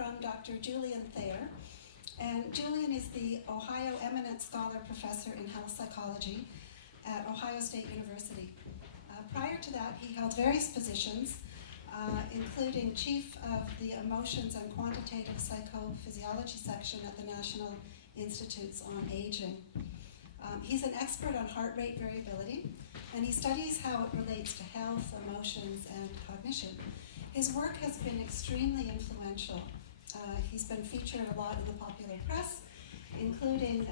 from Dr. Julian Thayer. And Julian is the Ohio Eminent Scholar Professor in Health Psychology at Ohio State University. Prior to that, he held various positions, including Chief of the Emotions and Quantitative Psychophysiology section at the National Institutes on Aging. He's an expert on heart rate variability, and he studies how it relates to health, emotions, and cognition. His work has been extremely influential. He's been featured a lot in the popular press, including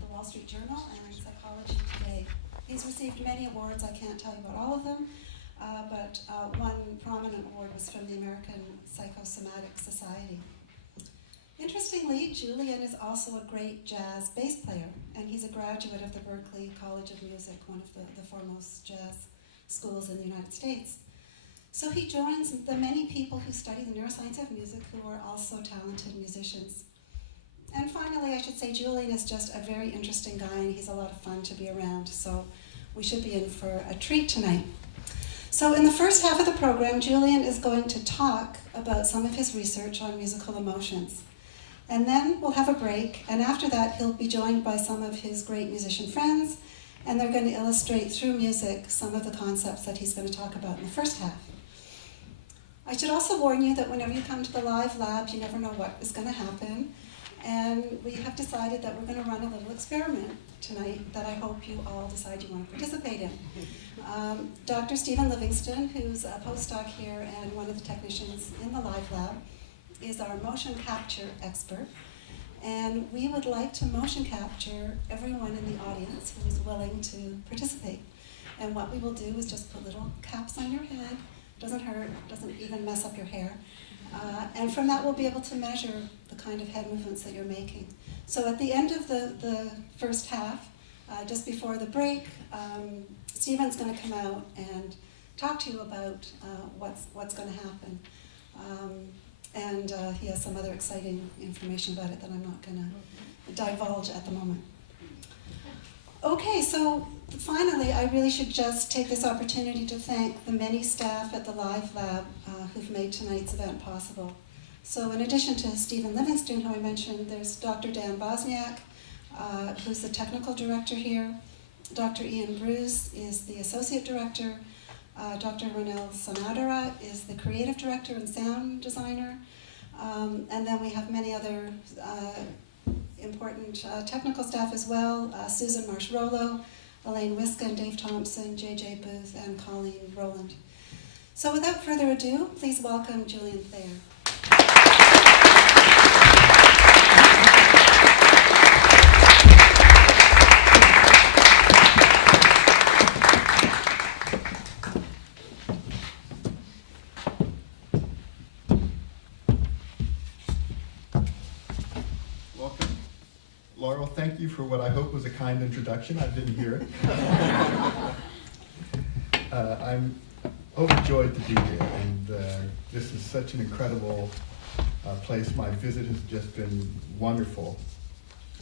the Wall Street Journal and Psychology Today. He's received many awards. I can't tell you about all of them, but one prominent award was from the American Psychosomatic Society. Interestingly, Julian is also a great jazz bass player, and he's a graduate of the Berklee College of Music, one of the foremost jazz schools in the United States. So he joins the many people who study the neuroscience of music who are also talented musicians. And finally, I should say Julian is just a very interesting guy, and he's a lot of fun to be around, so we should be in for a treat tonight. So in the first half of the program, Julian is going to talk about some of his research on musical emotions. And then we'll have a break, and after that he'll be joined by some of his great musician friends, and they're going to illustrate through music some of the concepts that he's going to talk about in the first half. I should also warn you that whenever you come to the live lab, you never know what is going to happen, and we have decided that we're going to run a little experiment tonight that I hope you all decide you want to participate in. Dr. Stephen Livingston, who's a postdoc here and one of the technicians in the live lab, is our motion capture expert, and we would like to motion capture everyone in the audience who is willing to participate. And what we will do is just put little caps on your head, doesn't hurt, doesn't even mess up your hair, and from that we'll be able to measure the kind of head movements that you're making. So at the end of the first half, just before the break, Stephen's going to come out and talk to you about what's going to happen. And he has some other exciting information about it that I'm not going to divulge at the moment. Okay, so finally, I really should just take this opportunity to thank the many staff at the Live Lab who've made tonight's event possible. So in addition to Stephen Livingston, who I mentioned, there's Dr. Dan Bosniak, who's the technical director here. Dr. Ian Bruce is the associate director. Dr. Ronel Sanadara is the creative director and sound designer. And then we have many other important technical staff as well. Susan Marsh-Rollo, Elaine Wiska and Dave Thompson, J.J. Booth, and Colleen Rowland. So without further ado, please welcome Julian Thayer. Thank you for what I hope was a kind introduction. I didn't hear it. I'm overjoyed to be here, and this is such an incredible place. My visit has just been wonderful.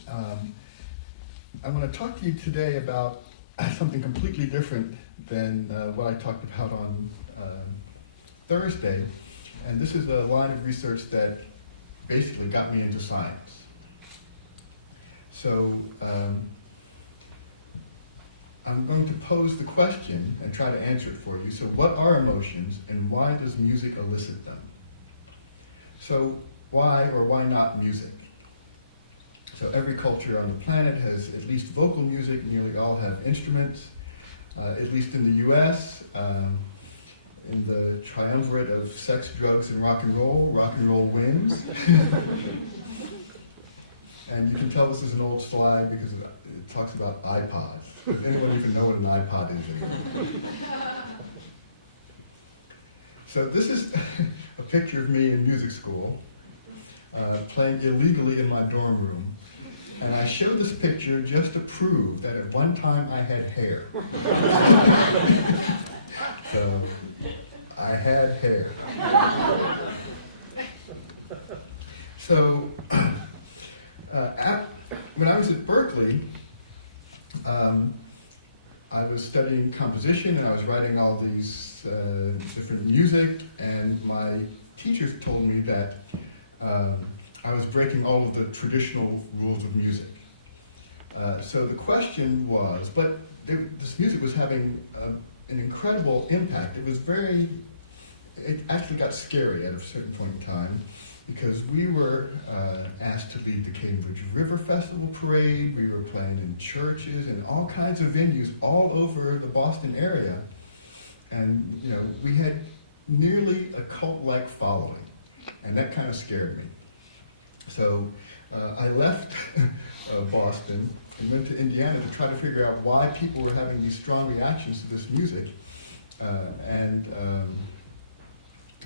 I want to talk to you today about something completely different than what I talked about on Thursday, and this is a line of research that basically got me into science. So I'm going to pose the question and try to answer it for you. So what are emotions, and why does music elicit them? So why or why not music? So every culture on the planet has at least vocal music. Nearly all have instruments. At least in the US, in the triumvirate of sex, drugs, and rock and roll wins. And you can tell this is an old slide because it talks about iPods. Does anyone even know what an iPod is anymore? So this is a picture of me in music school, playing illegally in my dorm room. And I show this picture just to prove that at one time I had hair. So I had hair. So when I was at Berklee, I was studying composition, and I was writing all these different music, and my teachers told me that I was breaking all of the traditional rules of music. So the question was, but this music was having an incredible impact. It actually got scary at a certain point in time, because we were asked to lead the Cambridge River Festival Parade. We were playing in churches and all kinds of venues all over the Boston area. And, you know, we had nearly a cult-like following, and that kind of scared me. So I left Boston and went to Indiana to try to figure out why people were having these strong reactions to this music.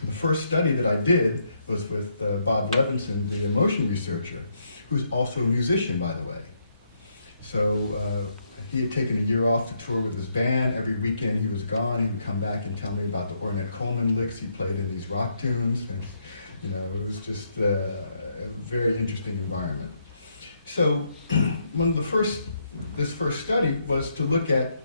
The first study that I did was with Bob Levinson, the emotion researcher, who's also a musician, by the way. So he had taken a year off to tour with his band. Every weekend he was gone. He would come back and tell me about the Ornette Coleman licks he played in these rock tunes. And, you know, it was just a very interesting environment. So this first study was to look at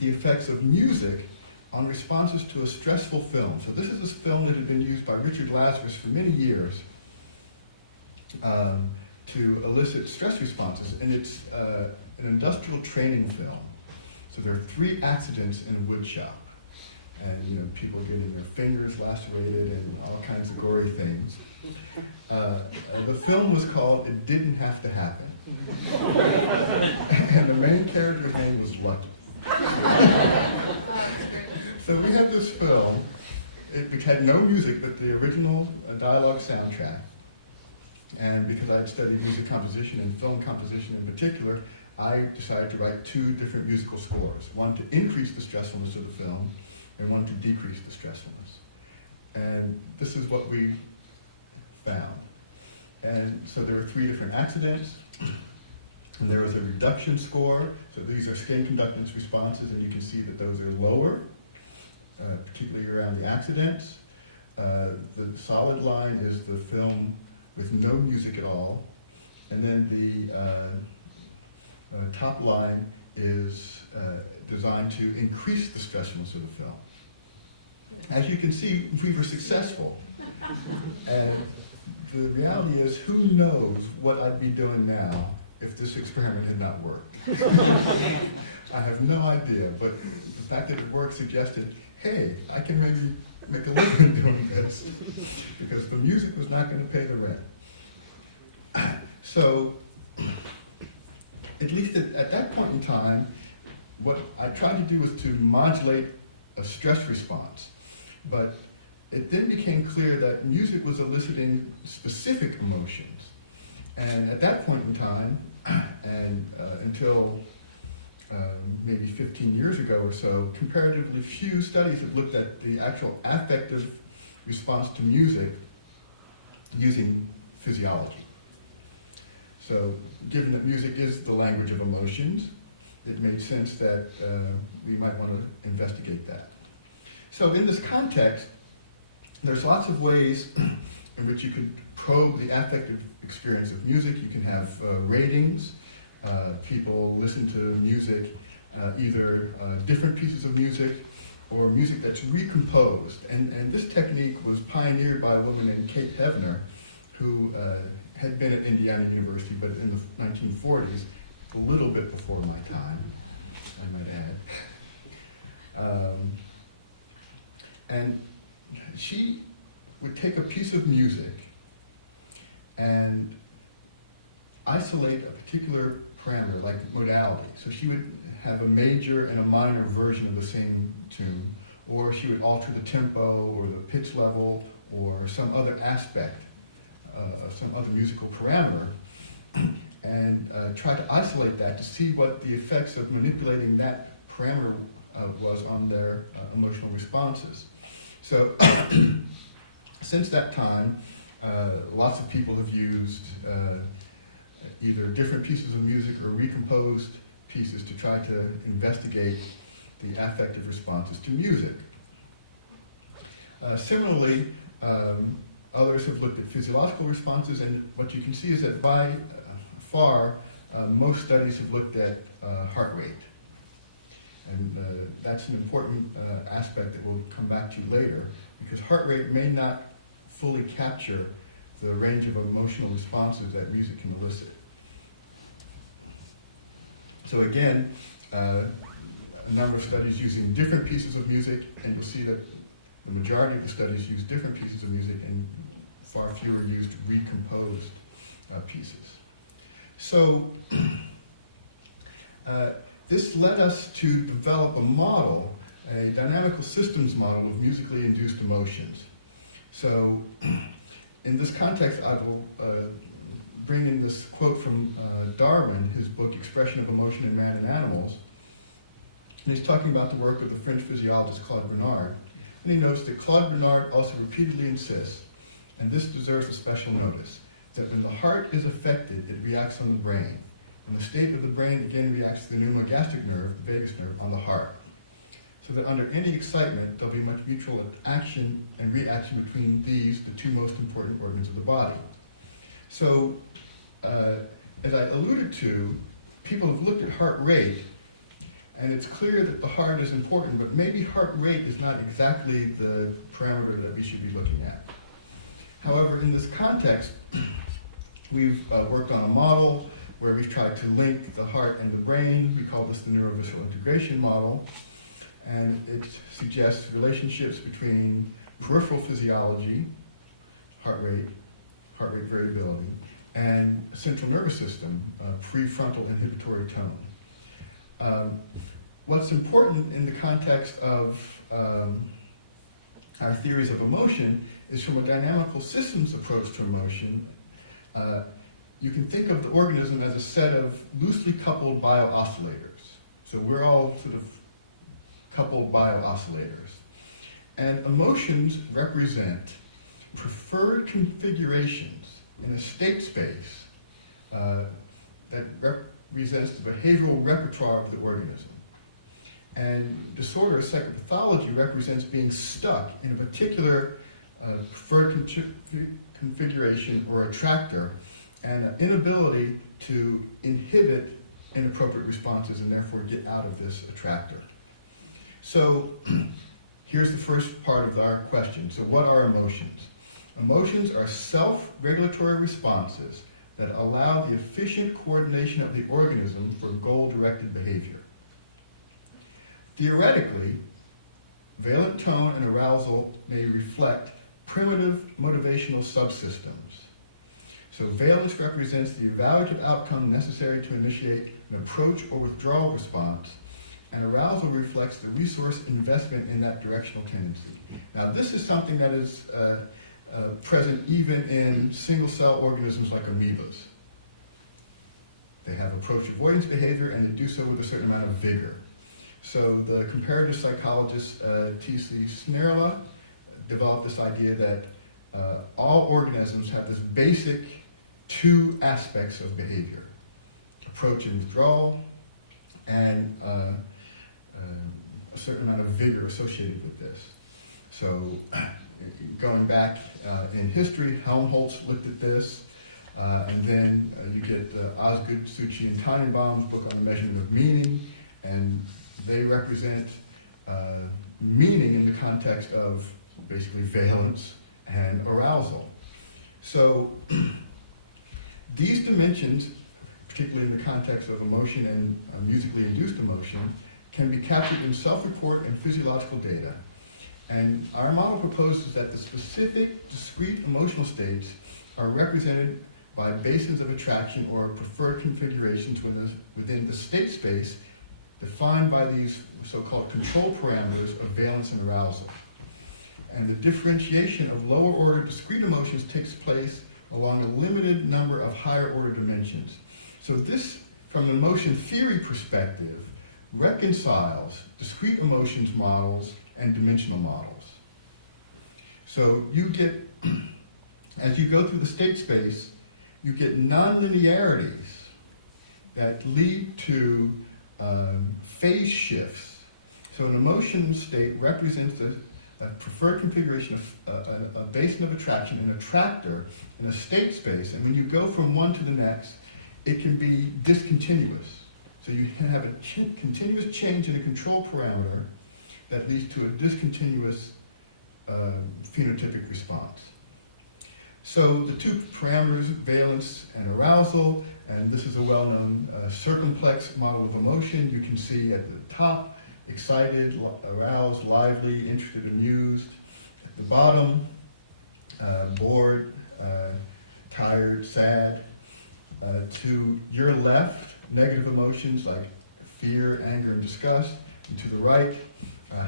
the effects of music on responses to a stressful film. So this is a film that had been used by Richard Lazarus for many years to elicit stress responses, and it's an industrial training film. So there are 3 accidents in a wood shop, and you know, people getting their fingers lacerated and all kinds of gory things. The film was called "It Didn't Have to Happen," and the main character's name was Lucky. So we had this film. It had no music but the original dialogue soundtrack. And because I had studied music composition and film composition in particular, I decided to write 2 different musical scores. One to increase the stressfulness of the film, and one to decrease the stressfulness. And this is what we found. And so there were 3 different accidents. And there was a reduction score. So these are skin conductance responses, and you can see that those are lower, particularly around the accidents. The solid line is the film with no music at all. And then the top line is designed to increase the stressfulness of the film. As you can see, we were successful. And the reality is, who knows what I'd be doing now if this experiment had not worked. I have no idea, but the fact that it worked suggested, hey, I can maybe make a living doing this, because the music was not going to pay the rent. So, at least at that point in time, what I tried to do was to modulate a stress response. But it then became clear that music was eliciting specific emotions. And at that point in time, and until maybe 15 years ago or so, comparatively few studies have looked at the actual affective response to music using physiology. So, given that music is the language of emotions, it made sense that we might want to investigate that. So in this context, there's lots of ways in which you could probe the affective experience of music. You can have ratings. People listen to music, either different pieces of music or music that's recomposed. And this technique was pioneered by a woman named Kate Hevner, who had been at Indiana University, but in the 1940s, a little bit before my time, I might add. And she would take a piece of music and isolate a particular parameter, like modality. So she would have a major and a minor version of the same tune, or she would alter the tempo or the pitch level or some other aspect, some other musical parameter, and try to isolate that to see what the effects of manipulating that parameter was on their emotional responses. So since that time, lots of people have used either different pieces of music or recomposed pieces to try to investigate the affective responses to music. Similarly, others have looked at physiological responses, and what you can see is that by far, most studies have looked at heart rate. And that's an important aspect that we'll come back to later, because heart rate may not fully capture the range of emotional responses that music can elicit. So again, a number of studies using different pieces of music, and you'll see that the majority of the studies use different pieces of music and far fewer used recomposed pieces. So this led us to develop a model, a dynamical systems model of musically induced emotions. So in this context, I will bring in this quote from Darwin, his book, Expression of Emotion in Man and Animals. And he's talking about the work of the French physiologist Claude Bernard. And he notes that Claude Bernard also repeatedly insists, and this deserves a special notice, that when the heart is affected, it reacts on the brain. And the state of the brain again reacts to the pneumogastric nerve, the vagus nerve, on the heart. So that under any excitement, there'll be much mutual action and reaction between these, the two most important organs of the body. So, as I alluded to, people have looked at heart rate, and it's clear that the heart is important, but maybe heart rate is not exactly the parameter that we should be looking at. However, in this context, we've worked on a model where we've tried to link the heart and the brain. We call this the neurovisceral integration model. And it suggests relationships between peripheral physiology, heart rate variability, and central nervous system, prefrontal inhibitory tone. What's important in the context of our theories of emotion is from a dynamical systems approach to emotion. You can think of the organism as a set of loosely coupled biooscillators. So we're all sort of coupled biooscillators. And emotions represent preferred configurations in a state space that represents the behavioral repertoire of the organism. And disorder, psychopathology, represents being stuck in a particular preferred configuration or attractor, and an inability to inhibit inappropriate responses and therefore get out of this attractor. So here's the first part of our question. So what are emotions? Emotions are self-regulatory responses that allow the efficient coordination of the organism for goal-directed behavior. Theoretically, valent tone and arousal may reflect primitive motivational subsystems. So valence represents the evaluative outcome necessary to initiate an approach or withdrawal response, and arousal reflects the resource investment in that directional tendency. Now, this is something that is present even in single-cell organisms like amoebas. They have approach avoidance behavior, and they do so with a certain amount of vigor. So the comparative psychologist T.C. Snerla developed this idea that all organisms have this basic two aspects of behavior: approach and withdrawal, and a certain amount of vigor associated with this. So going back in history, Helmholtz looked at this, and then you get Osgood, Suchi, and Tannenbaum's book on the measurement of meaning, and they represent meaning in the context of basically valence and arousal. So these dimensions, particularly in the context of emotion and musically induced emotion, can be captured in self-report and physiological data. And our model proposes that the specific, discrete emotional states are represented by basins of attraction or preferred configurations within the state space defined by these so-called control parameters of valence and arousal. And the differentiation of lower-order discrete emotions takes place along a limited number of higher-order dimensions. So this, from an emotion theory perspective, reconciles discrete emotions models and dimensional models. So you get, as you go through the state space, you get nonlinearities that lead to phase shifts. So an emotion state represents a preferred configuration of a basin of attraction, an attractor in a state space, and when you go from one to the next, it can be discontinuous. So you can have a continuous change in a control parameter that leads to a discontinuous phenotypic response. So the two parameters, valence and arousal, and this is a well-known circumplex model of emotion. You can see at the top, excited, aroused, lively, interested, amused. At the bottom, bored, tired, sad. To your left, negative emotions like fear, anger, and disgust. And to the right,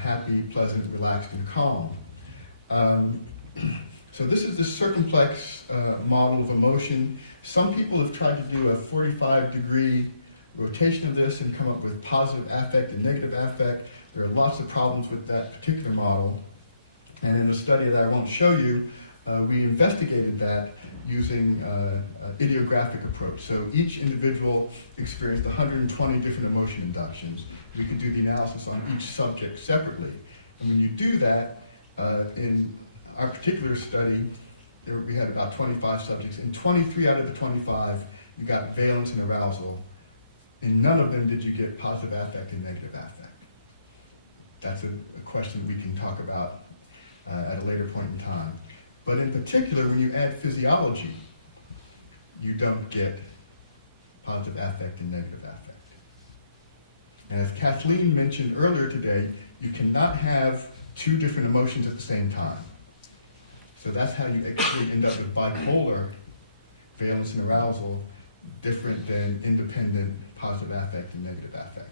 happy, pleasant, relaxed, and calm. So this is the circumplex model of emotion. Some people have tried to do a 45-degree rotation of this and come up with positive affect and negative affect. There are lots of problems with that particular model. And in a study that I won't show you, we investigated that using an ideographic approach. So each individual experienced 120 different emotion inductions. We could do the analysis on each subject separately. And when you do that, in our particular study, we had about 25 subjects. In 23 out of the 25, you got valence and arousal. In none of them did you get positive affect and negative affect. That's a question we can talk about at a later point in time. But in particular, when you add physiology, you don't get positive affect and negative affect. And as Kathleen mentioned earlier today, you cannot have two different emotions at the same time. So that's how you actually end up with bipolar valence and arousal, different than independent positive affect and negative affect.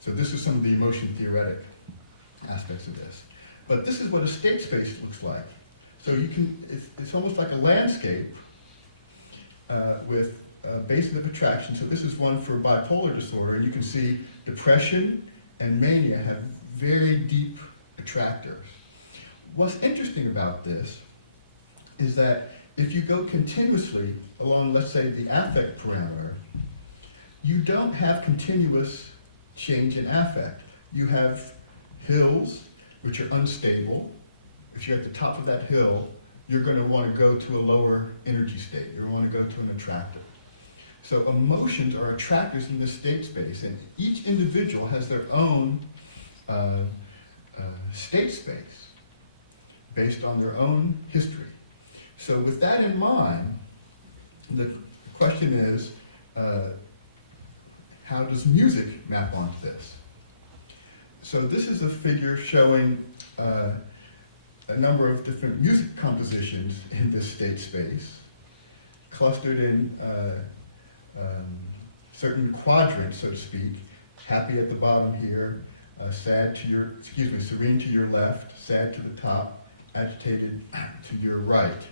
So this is some of the emotion theoretic aspects of this. But this is what a state space looks like. So you can, it's almost like a landscape with bases of attraction. So this is one for bipolar disorder, and you can see depression and mania have very deep attractors. What's interesting about this is that if you go continuously along, let's say, the affect parameter, you don't have continuous change in affect. You have hills, which are unstable. If you're at the top of that hill, you're going to want to go to a lower energy state. You're going to want to go to an attractor. So emotions are attractors in this state space, and each individual has their own state space based on their own history. So with that in mind, the question is, how does music map onto this? So this is a figure showing a number of different music compositions in this state space, clustered in certain quadrants, so to speak. Happy at the bottom here, serene to your left, sad to the top, agitated to your right.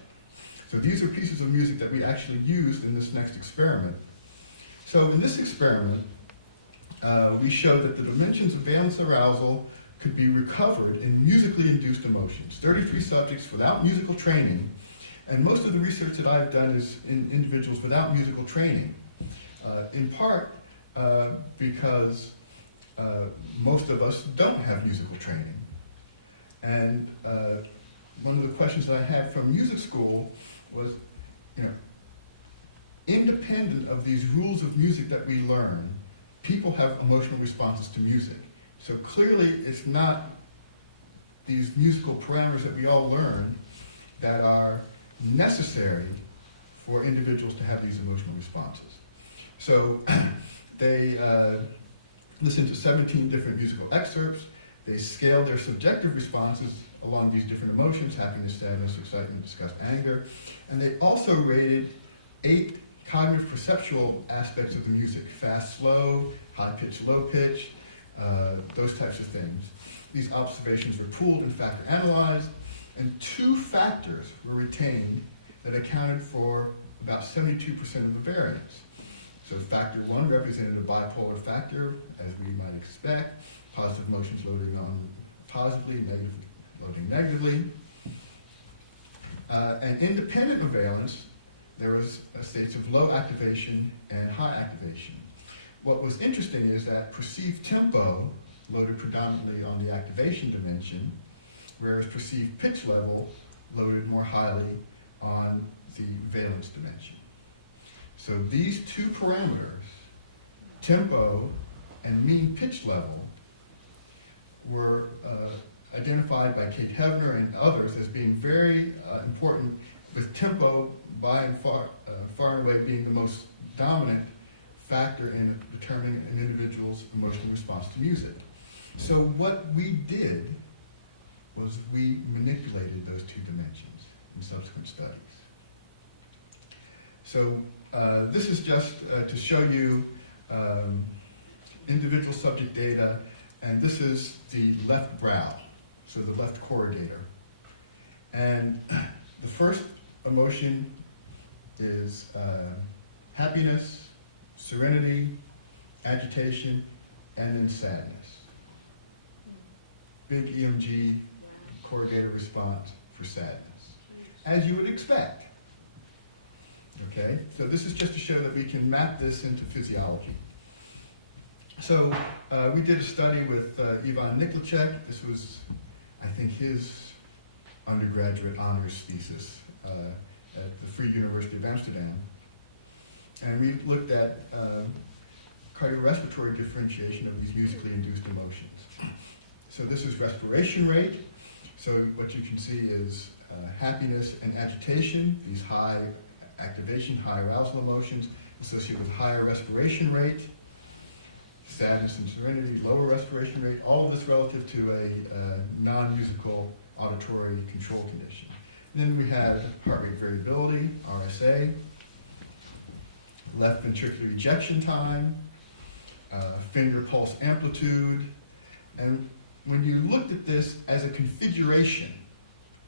So these are pieces of music that we actually used in this next experiment. So in this experiment, we showed that the dimensions of valence arousal could be recovered in musically induced emotions. 33 subjects without musical training, and most of the research that I've done is in individuals without musical training, in part because most of us don't have musical training. And one of the questions that I had from music school was, independent of these rules of music that we learn, people have emotional responses to music. So clearly it's not these musical parameters that we all learn that are necessary for individuals to have these emotional responses. So they listened to 17 different musical excerpts. They scaled their subjective responses along these different emotions: happiness, sadness, excitement, disgust, anger. And they also rated 8 cognitive perceptual aspects of the music: fast, slow, high pitch, low pitch, those types of things. These observations were pooled and factor analyzed, and 2 factors were retained that accounted for about 72% of the variance. So factor 1 represented a bipolar factor, as we might expect: positive emotions loading on positively, negative loading negatively. And independent of valence, there was states of low activation and high activation. What was interesting is that perceived tempo loaded predominantly on the activation dimension, whereas perceived pitch level loaded more highly on the valence dimension. So these 2 parameters, tempo and mean pitch level, were identified by Kate Hevner and others as being very important with tempo by and far and away being the most dominant factor in determining an individual's emotional response to music. So what we did was we manipulated those two dimensions in subsequent studies. So this is just to show you individual subject data, and this is the left brow, so the left corrugator. And the first emotion is happiness, serenity, agitation, and then sadness. Big EMG corrugator response for sadness, as you would expect. Okay, so this is just to show that we can map this into physiology. So we did a study with Ivan Niklicek. This was, I think, his undergraduate honors thesis at the Free University of Amsterdam. And we looked at cardiorespiratory differentiation of these musically induced emotions. So this is respiration rate. So what you can see is happiness and agitation, these high activation, high arousal emotions associated with higher respiration rate, sadness and serenity, lower respiration rate, all of this relative to a non-musical auditory control condition. And then we had heart rate variability, RSA, left ventricular ejection time, finger pulse amplitude, and when you looked at this as a configuration,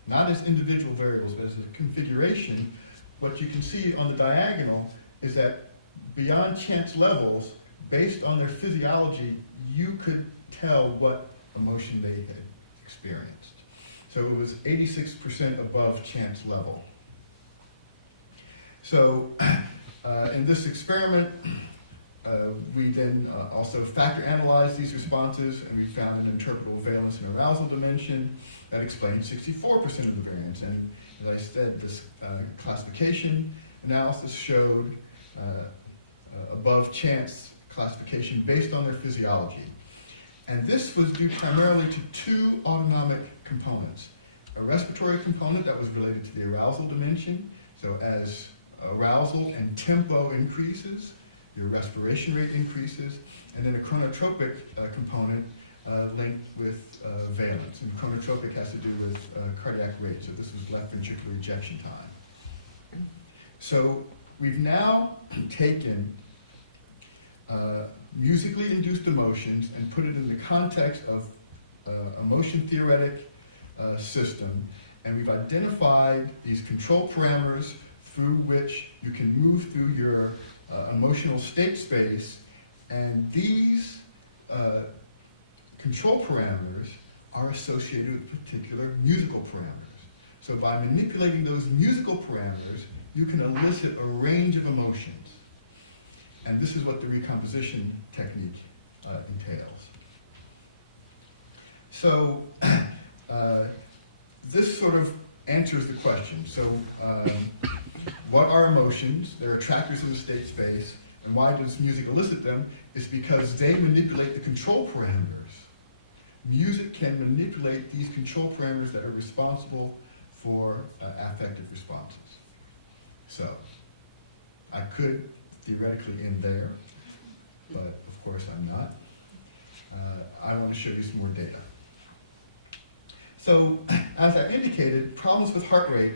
not as individual variables, but as a configuration, what you can see on the diagonal is that beyond chance levels, based on their physiology, you could tell what emotion they had experienced. So it was 86% above chance level. So in this experiment, we then also factor analyzed these responses, and we found an interpretable valence and arousal dimension that explained 64% of the variance. And as I said, this classification analysis showed above chance classification based on their physiology. And this was due primarily to two autonomic components. A respiratory component that was related to the arousal dimension. So as arousal and tempo increases, your respiration rate increases, and then a chronotropic component linked with valence. And chronotropic has to do with cardiac rate, so this is left ventricular ejection time. So we've now taken musically induced emotions and put it in the context of emotion theoretic system, and we've identified these control parameters through which you can move through your emotional state space, and these control parameters are associated with particular musical parameters. So by manipulating those musical parameters, you can elicit a range of emotions. And this is what the recomposition technique entails. So this sort of answers the question. So what are emotions? They're attractors in the state space. And why does music elicit them? It's because they manipulate the control parameters. Music can manipulate these control parameters that are responsible for affective responses. So I could theoretically end there, but of course I'm not. I want to show you some more data. So as I indicated, problems with heart rate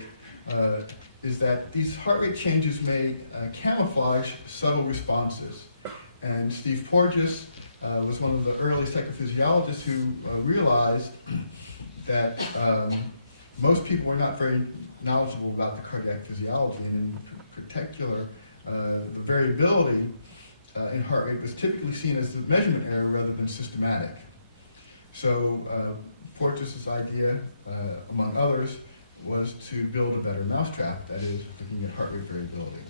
is that these heart rate changes may camouflage subtle responses. And Steve Porges was one of the early psychophysiologists who realized that most people were not very knowledgeable about the cardiac physiology, and in particular, the variability in heart rate was typically seen as the measurement error rather than systematic. So Porges' idea, among others, was to build a better mousetrap, that is, looking at heart rate variability.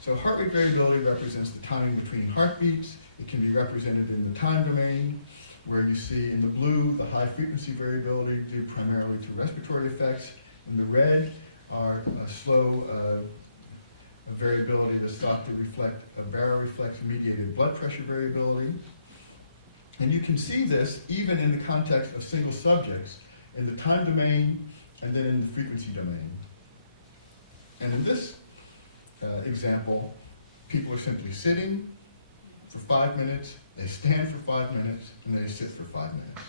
So heart rate variability represents the timing between heartbeats. It can be represented in the time domain, where you see in the blue the high frequency variability due primarily to respiratory effects. In the red are slow variability that's thought to reflect a baroreflex mediated blood pressure variability. And you can see this even in the context of single subjects, in the time domain and then in the frequency domain. And in this example, people are simply sitting for 5 minutes, they stand for 5 minutes, and they sit for 5 minutes.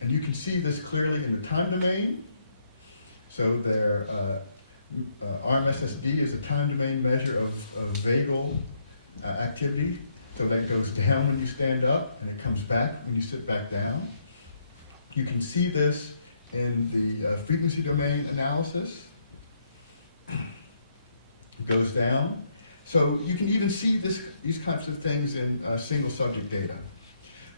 And you can see this clearly in the time domain. So their RMSSD is a time domain measure of vagal activity. So that goes down when you stand up, and it comes back when you sit back down. You can see this in the frequency domain analysis. It goes down. So you can even see these types of things in single subject data.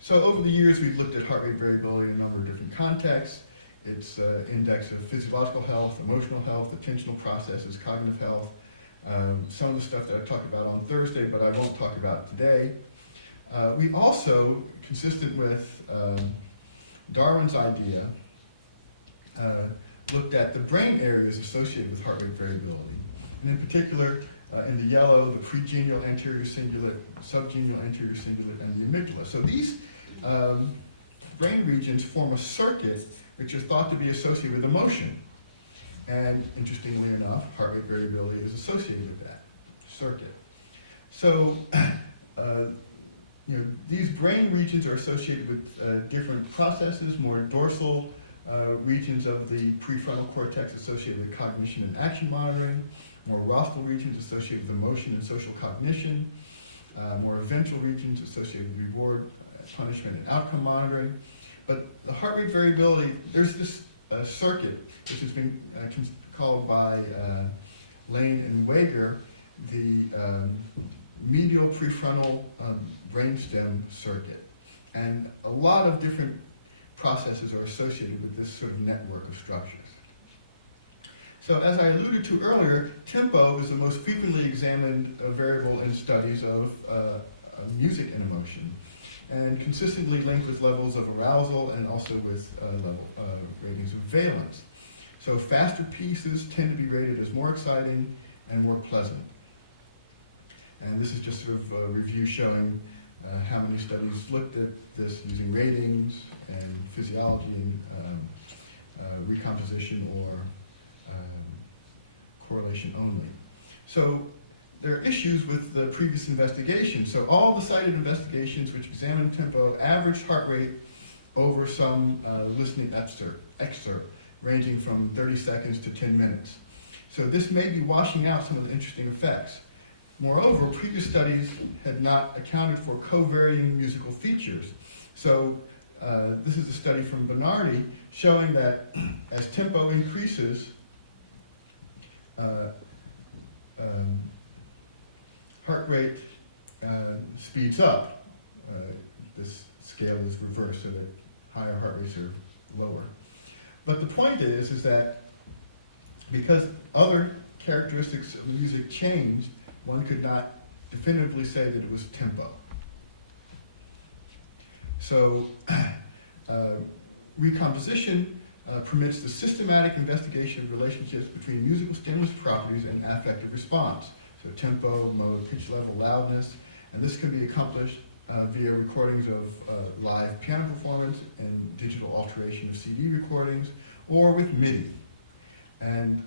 So over the years, we've looked at heart rate variability in a number of different contexts. It's index of physiological health, emotional health, attentional processes, cognitive health, some of the stuff that I talked about on Thursday, but I won't talk about today. We also, consistent with Darwin's idea, looked at the brain areas associated with heart rate variability. And in particular, in the yellow, the pregenial anterior cingulate, subgenial anterior cingulate, and the amygdala. So these brain regions form a circuit which is thought to be associated with emotion. And interestingly enough, heart rate variability is associated with that circuit. So these brain regions are associated with different processes, more dorsal regions of the prefrontal cortex associated with cognition and action monitoring, more rostral regions associated with emotion and social cognition, more ventral regions associated with reward, punishment, and outcome monitoring. But the heart rate variability, there's this circuit which has been called by Lane and Wager the medial prefrontal brainstem circuit. And a lot of different processes are associated with this sort of network of structures. So as I alluded to earlier, tempo is the most frequently examined variable in studies of music and emotion, and consistently linked with levels of arousal and also with ratings of valence. So faster pieces tend to be rated as more exciting and more pleasant. And this is just sort of a review showing how many studies looked at this using ratings and physiology and recomposition or correlation only. So there are issues with the previous investigation. So all the cited investigations which examined tempo averaged heart rate over some listening excerpt ranging from 30 seconds to 10 minutes. So this may be washing out some of the interesting effects. Moreover, previous studies had not accounted for co-varying musical features. So this is a study from Bernardi showing that as tempo increases, heart rate speeds up. This scale is reversed so that higher heart rates are lower. But the point is that because other characteristics of the music changed, one could not definitively say that it was tempo. So recomposition permits the systematic investigation of relationships between musical stimulus properties and affective response. So tempo, mode, pitch level, loudness, and this can be accomplished via recordings of live piano performance and digital alteration of CD recordings, or with MIDI. And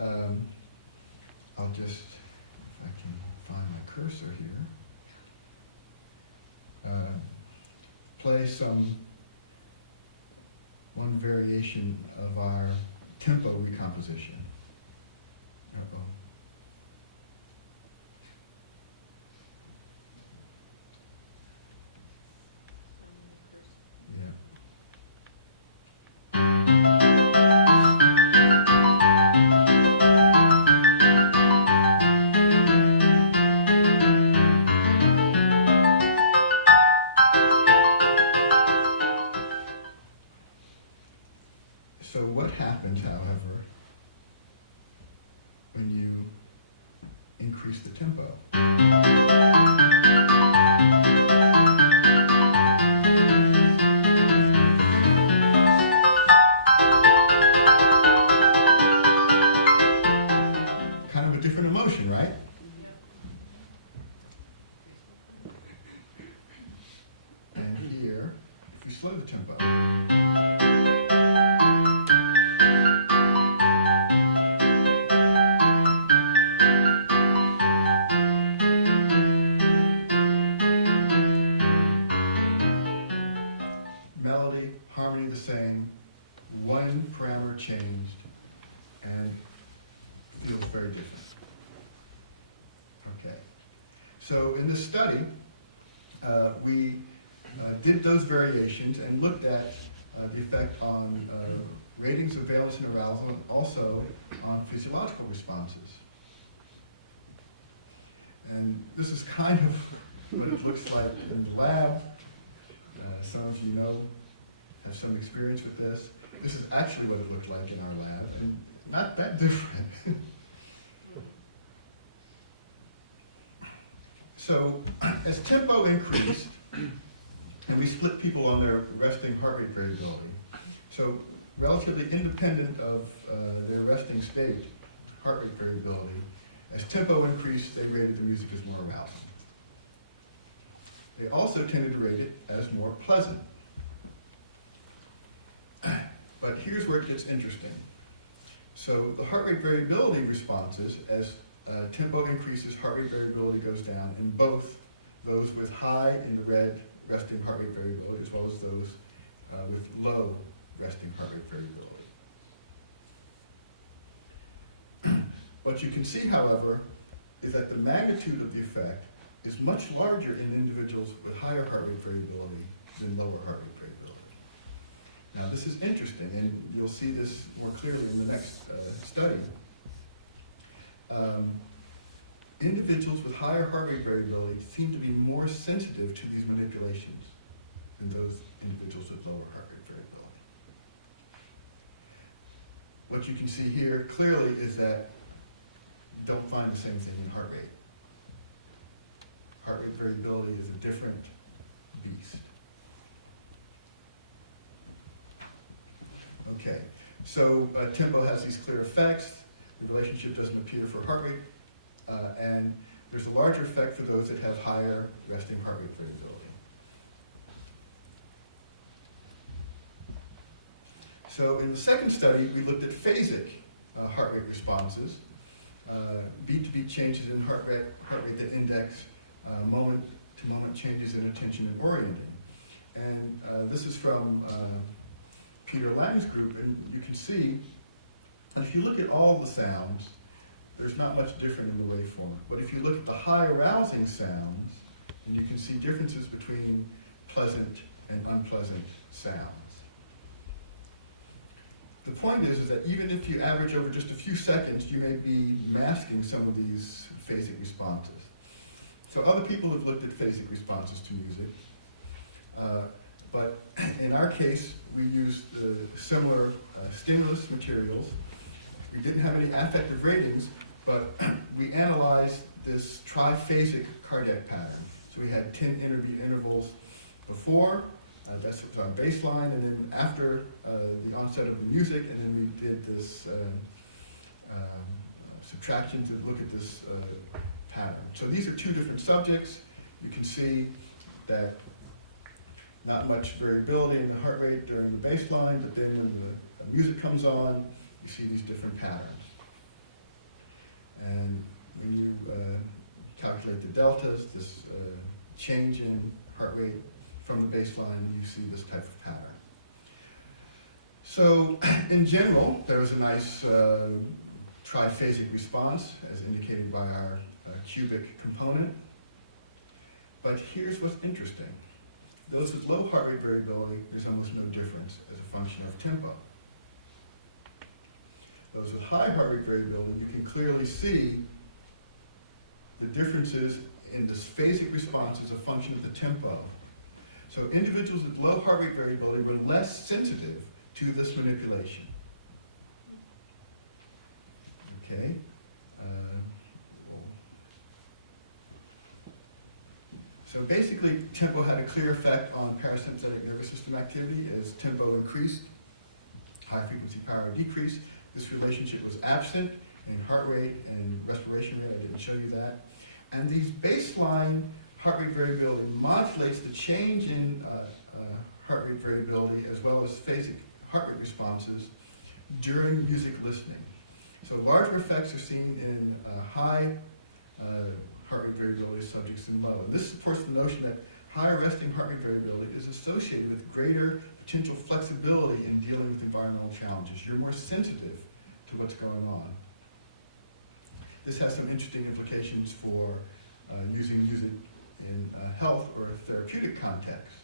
I'll just, if I can find my cursor here, play one variation of our tempo recomposition. Uh-oh. So what happens, however, when you increase the tempo? Kind of a different emotion, right? And here, if we slow the tempo, one parameter changed and feels very different. Okay. So in this study, we did those variations and looked at the effect on ratings of valence and arousal and also on physiological responses. And this is kind of what it looks like in the lab. Some of you know, have some experience with this. This is actually what it looked like in our lab, and not that different. So, as tempo increased, and we split people on their resting heart rate variability, so relatively independent of their resting state, heart rate variability, as tempo increased, they rated the music as more arousing. They also tended to rate it as more pleasant. But here's where it gets interesting. So the heart rate variability responses, as tempo increases, heart rate variability goes down in both those with high in the red resting heart rate variability as well as those with low resting heart rate variability. What you can see, however, is that the magnitude of the effect is much larger in individuals with higher heart rate variability than lower heart rate variability. Now this is interesting, and you'll see this more clearly in the next study. Individuals with higher heart rate variability seem to be more sensitive to these manipulations than those individuals with lower heart rate variability. What you can see here clearly is that you don't find the same thing in heart rate. Heart rate variability is a different beast. Okay, so tempo has these clear effects. The relationship doesn't appear for heart rate, and there's a larger effect for those that have higher resting heart rate variability. So in the second study, we looked at phasic heart rate responses, beat-to-beat changes in heart rate that index moment-to-moment changes in attention and orienting. And this is from Peter Lang's group, and you can see, if you look at all the sounds, there's not much different in the waveform. But if you look at the high arousing sounds, and you can see differences between pleasant and unpleasant sounds. The point is that even if you average over just a few seconds, you may be masking some of these phasic responses. So other people have looked at phasic responses to music, but in our case, we used similar stimulus materials. We didn't have any affective ratings, but we analyzed this triphasic cardiac pattern. So we had 10 interbeat intervals before, that's on baseline, and then after the onset of the music, and then we did this subtraction to look at this pattern. So these are two different subjects. You can see that not much variability in the heart rate during the baseline, but then when the music comes on, you see these different patterns. And when you calculate the deltas, this change in heart rate from the baseline, you see this type of pattern. So in general, there was a nice triphasic response, as indicated by our cubic component. But here's what's interesting. Those with low heart rate variability, there's almost no difference as a function of tempo. Those with high heart rate variability, you can clearly see the differences in this phasic response as a function of the tempo. So individuals with low heart rate variability were less sensitive to this manipulation. Okay. So basically, tempo had a clear effect on parasympathetic nervous system activity. As tempo increased, high frequency power decreased. This relationship was absent in heart rate and respiration rate. I didn't show you that. And these baseline heart rate variability modulates the change in heart rate variability as well as phasic heart rate responses during music listening. So larger effects are seen in high heart rate variability subjects than low. And this supports the notion that higher resting heart rate variability is associated with greater potential flexibility in dealing with environmental challenges. You're more sensitive to what's going on. This has some interesting implications for using music in health or a therapeutic context.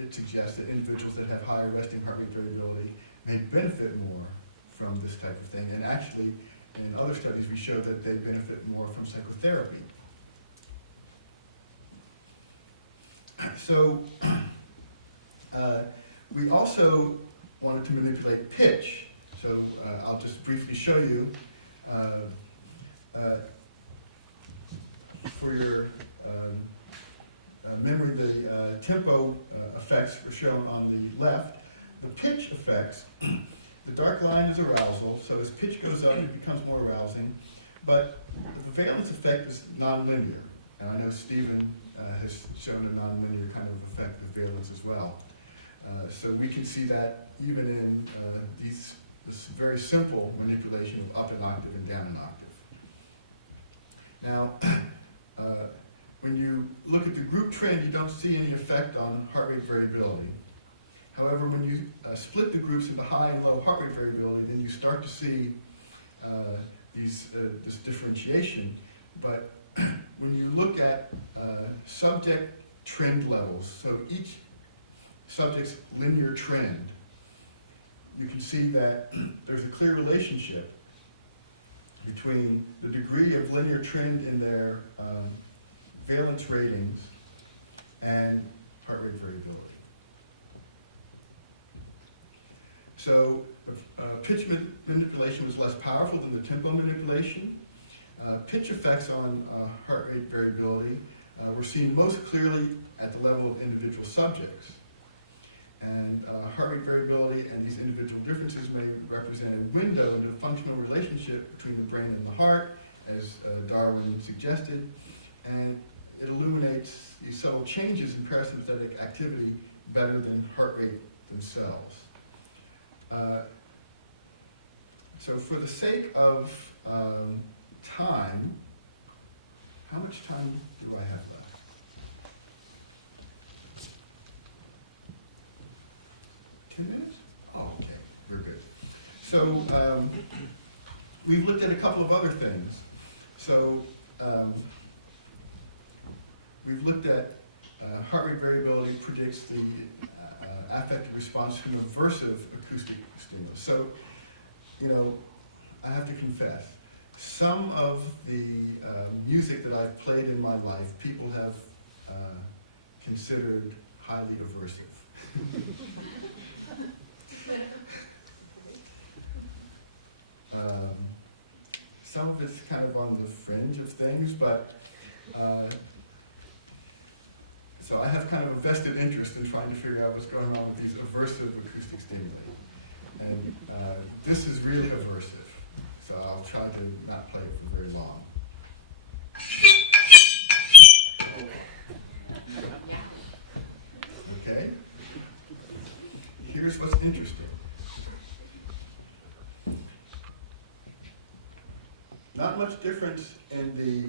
It suggests that individuals that have higher resting heart rate variability may benefit more from this type of thing. And actually, in other studies, we show that they benefit more from psychotherapy. So, we also wanted to manipulate pitch. So, I'll just briefly show you. For your memory, the tempo effects were shown on the left. The pitch effects, the dark line is arousal, so as pitch goes up, it becomes more arousing. But the valence effect is nonlinear. And I know Stephen has shown a nonlinear kind of effect with valence as well. So we can see that even in this very simple manipulation of up an octave and down an octave. Now, when you look at the group trend, you don't see any effect on heart rate variability. However, when you split the groups into high and low heart rate variability, then you start to see this differentiation. But when you look at subject trend levels, so each subject's linear trend, you can see that there's a clear relationship between the degree of linear trend in their valence ratings and heart rate variability. So pitch manipulation was less powerful than the tempo manipulation. Pitch effects on heart rate variability were seen most clearly at the level of individual subjects. And heart rate variability and these individual differences may represent a window into the functional relationship between the brain and the heart, as Darwin suggested, and it illuminates these subtle changes in parasympathetic activity better than heart rate themselves. So for the sake of time, how much time do I have left? Minutes? Oh, okay, we're good. So we've looked at a couple of other things. So we've looked at heart rate variability predicts the affective response to an aversive acoustic stimulus. So, you know, I have to confess, some of the music that I've played in my life, people have considered highly aversive. Some of it's kind of on the fringe of things, but so I have kind of a vested interest in trying to figure out what's going on with these aversive acoustic stimuli. And this is really aversive, so I'll try to not play it for very long. Okay? Here's what's interesting. Not much difference in the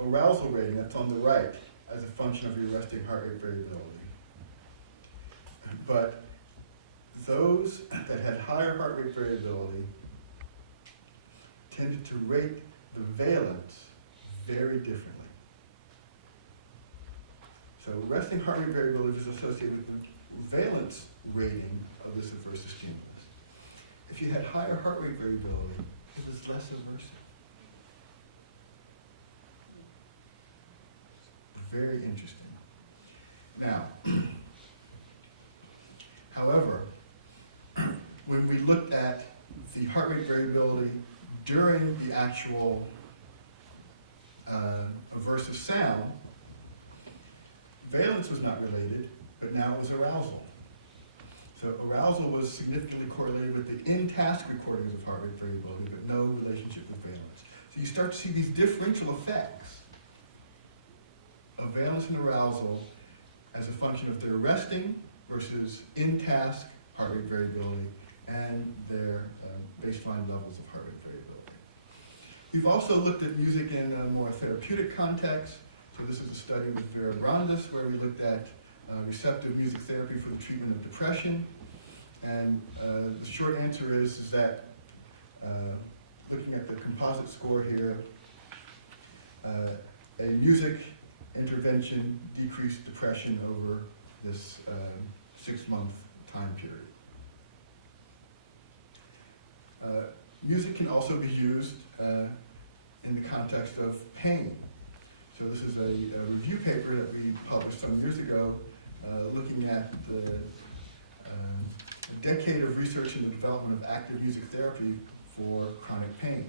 arousal rating that's on the right as a function of your resting heart rate variability. But those that had higher heart rate variability tended to rate the valence very differently. So resting heart rate variability is associated with the valence rating of this aversive stimulus. If you had higher heart rate variability, it was less aversive. Very interesting. Now, however, when we looked at the heart rate variability during the actual aversive sound, valence was not related, but now it was arousal. So arousal was significantly correlated with the in-task recordings of heart rate variability, but no relationship with valence. So you start to see these differential effects of valence and arousal as a function of their resting versus in-task heart rate variability and their baseline levels of heart rate variability. We've also looked at music in a more therapeutic context. So this is a study with Vera Brandes where we looked at receptive music therapy for the treatment of depression. And the short answer is that looking at the composite score here, a music intervention decreased depression over this 6-month time period. Music can also be used in the context of pain. So this is a review paper that we published some years ago looking at the a decade of research in the development of active music therapy for chronic pain.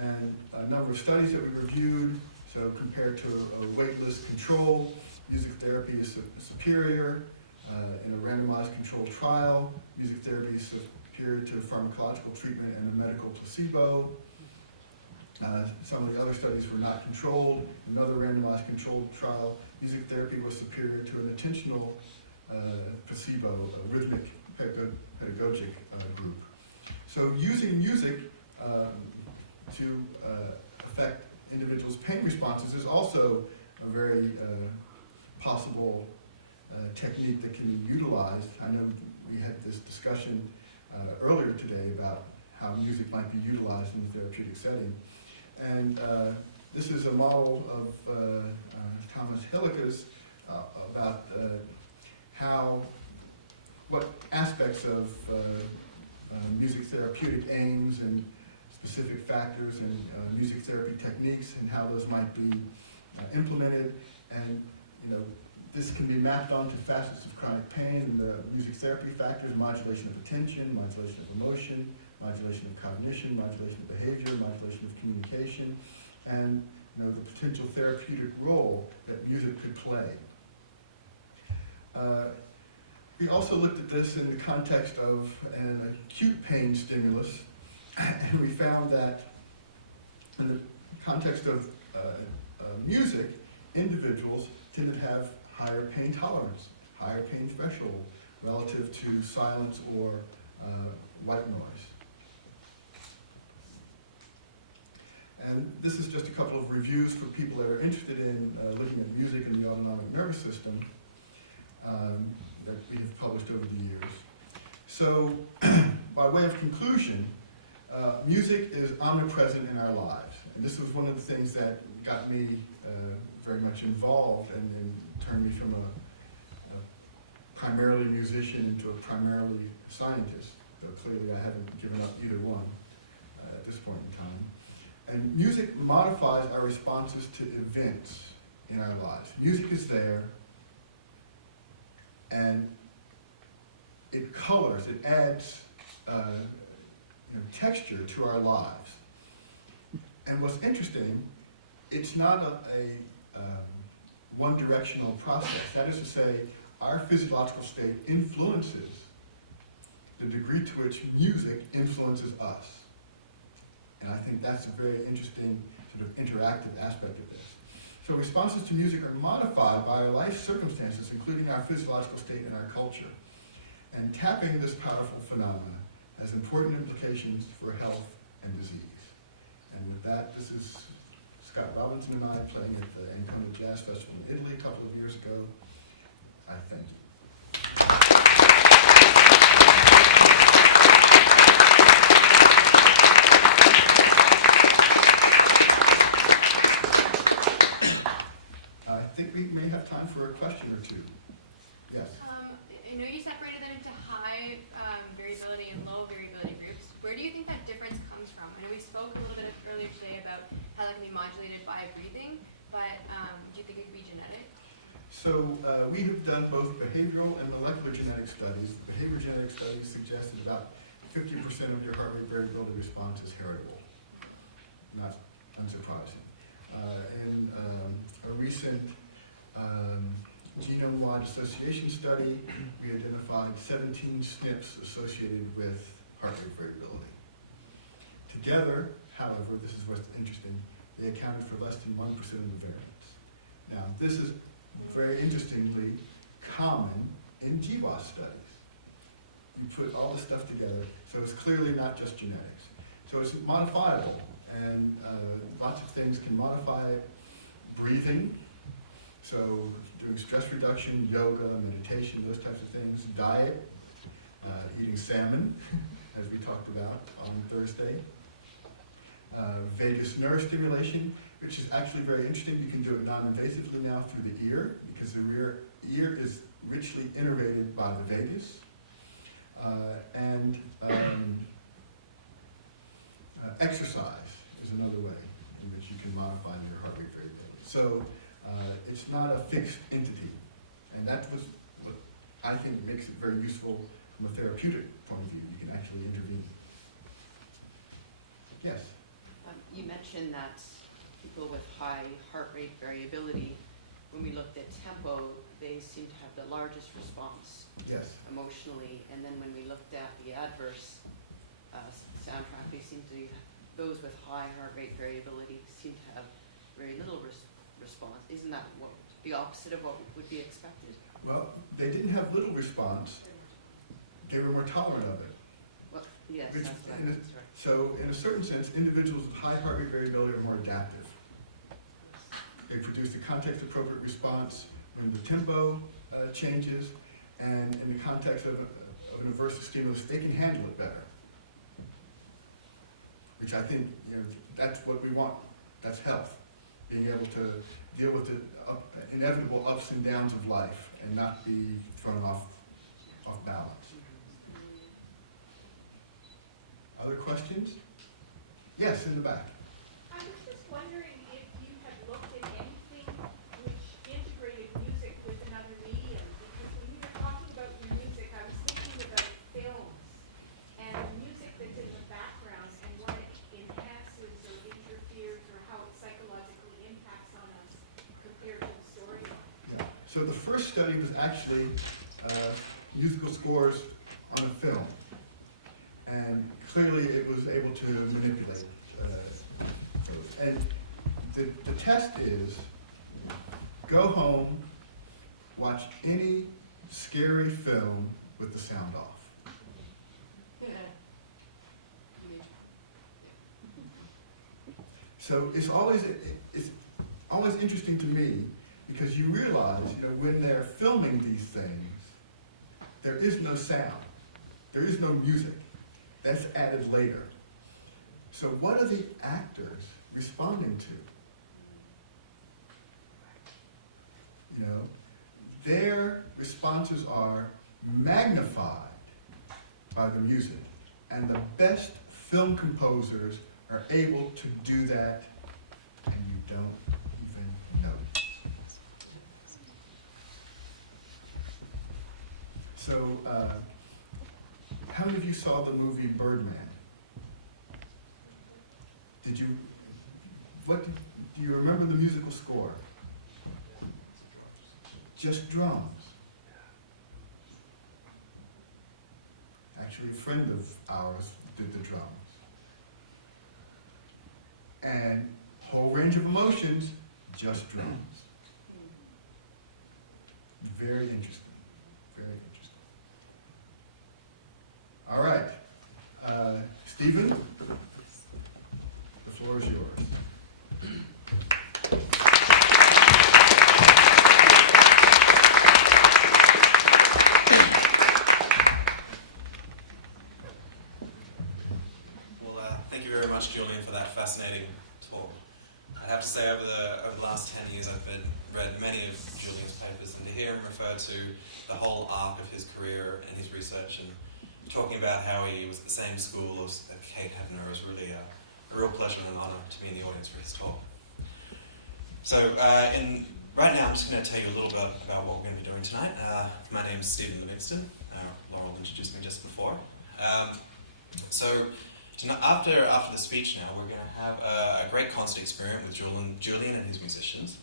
And a number of studies that we reviewed, so compared to a waitlist control, music therapy is superior. In a randomized controlled trial, music therapy is superior to pharmacological treatment and a medical placebo. Some of the other studies were not controlled. Another randomized controlled trial, music therapy was superior to an attentional placebo, a rhythmic pedagogic group. So using music to affect individuals' pain responses is also a very possible technique that can be utilized. I know we had this discussion earlier today about how music might be utilized in the therapeutic setting. And this is a model of Thomas Hilliker's about what aspects of music therapeutic aims and specific factors and music therapy techniques and how those might be implemented. And this can be mapped onto facets of chronic pain and the music therapy factors: modulation of attention, modulation of emotion, modulation of cognition, modulation of behavior, modulation of communication, and the potential therapeutic role that music could play. We also looked at this in the context of an acute pain stimulus, and we found that in the context of music, individuals tend to have higher pain tolerance, higher pain threshold relative to silence or white noise. And this is just a couple of reviews for people that are interested in looking at music and the autonomic nervous system that we have published over the years. So, by way of conclusion, music is omnipresent in our lives. And this was one of the things that got me very much involved and turned me from a primarily musician into a primarily scientist, though clearly I haven't given up either one at this point in time. And music modifies our responses to events in our lives. Music is there, and it colors, it adds texture to our lives. And what's interesting, it's not a one-directional process. That is to say, our physiological state influences the degree to which music influences us. And I think that's a very interesting sort of interactive aspect of this. So responses to music are modified by our life circumstances, including our physiological state and our culture. And tapping this powerful phenomena has important implications for health and disease. And with that, this is Scott Robinson and I playing at the Ancona Jazz Festival in Italy a couple of years ago. I thank you. I think we may have time for a question or two. Yes? I know you separated them into high variability and low variability groups. Where do you think that difference comes from? I know we spoke a little bit earlier today about how that can be modulated by breathing, but do you think it could be genetic? So we have done both behavioral and molecular genetic studies. Behavioral genetic studies suggest that about 50% of your heart rate variability response is heritable. Not unsurprising. In a recent genome-wide association study, we identified 17 SNPs associated with heart rate variability. Together, however, this is what's interesting, they accounted for less than 1% of the variance. Now, this is very interestingly common in GWAS studies. You put all this stuff together, so it's clearly not just genetics. So it's modifiable, and lots of things can modify it. breathing, so doing stress reduction, yoga, meditation, those types of things. Diet, eating salmon, as we talked about on Thursday. Vagus nerve stimulation, which is actually very interesting. You can do it non-invasively now through the ear, because the ear is richly innervated by the vagus. Exercise is another way in which you can modify your heart rate variability. So it's not a fixed entity, and that was what I think makes it very useful from a therapeutic point of view. You can actually intervene. Yes? You mentioned that people with high heart rate variability, when we looked at tempo, they seem to have the largest response Yes. emotionally, and then when we looked at the adverse soundtrack, they seem to, those with high heart rate variability seem to have very little response. Isn't that what the opposite of what would be expected? Well, they didn't have little response. They were more tolerant of it. Well, yes, Which that's what I in a- meant, right. So in a certain sense, individuals with high heart rate variability are more adaptive. They produce a context-appropriate response when the tempo changes, and in the context of an aversive stimulus, they can handle it better. Which I think, that's what we want. That's health. Being able to deal with the inevitable ups and downs of life and not be thrown off balance. Other questions? Yes, in the back. I was just wondering if you had looked at anything which integrated music with another medium, because when you were talking about your music, I was thinking about films and the music that's in the background and what it enhances or interferes or how it psychologically impacts on us compared to the story. Yeah. So the first study was actually musical scores on a film. And clearly it was able to manipulate those. And the test is, go home, watch any scary film with the sound off. So it's always interesting to me, because you realize, when they're filming these things, there is no sound. There is no music. That's added later. So what are the actors responding to? Their responses are magnified by the music. And the best film composers are able to do that, and you don't even know. So, how many of you saw the movie Birdman? Do you remember the musical score? Just drums. Actually, a friend of ours did the drums. And whole range of emotions, just drums. Very interesting. Very interesting. All right. Stephen, the floor is yours. Thank you very much, Julian, for that fascinating talk. I have to say, over the last 10 years, I've read many of Julian's papers, and to hear him refer to the whole arc of his career and his research, and talking about how he was at the same school as Kate Hefner, is really a real pleasure and an honor to be in the audience for his talk. So, right now, I'm just going to tell you a little bit about what we're going to be doing tonight. My name is Stephen Livingston. Laurel introduced me just before. After the speech now, we're going to have a great concert experience with Julian and his musicians.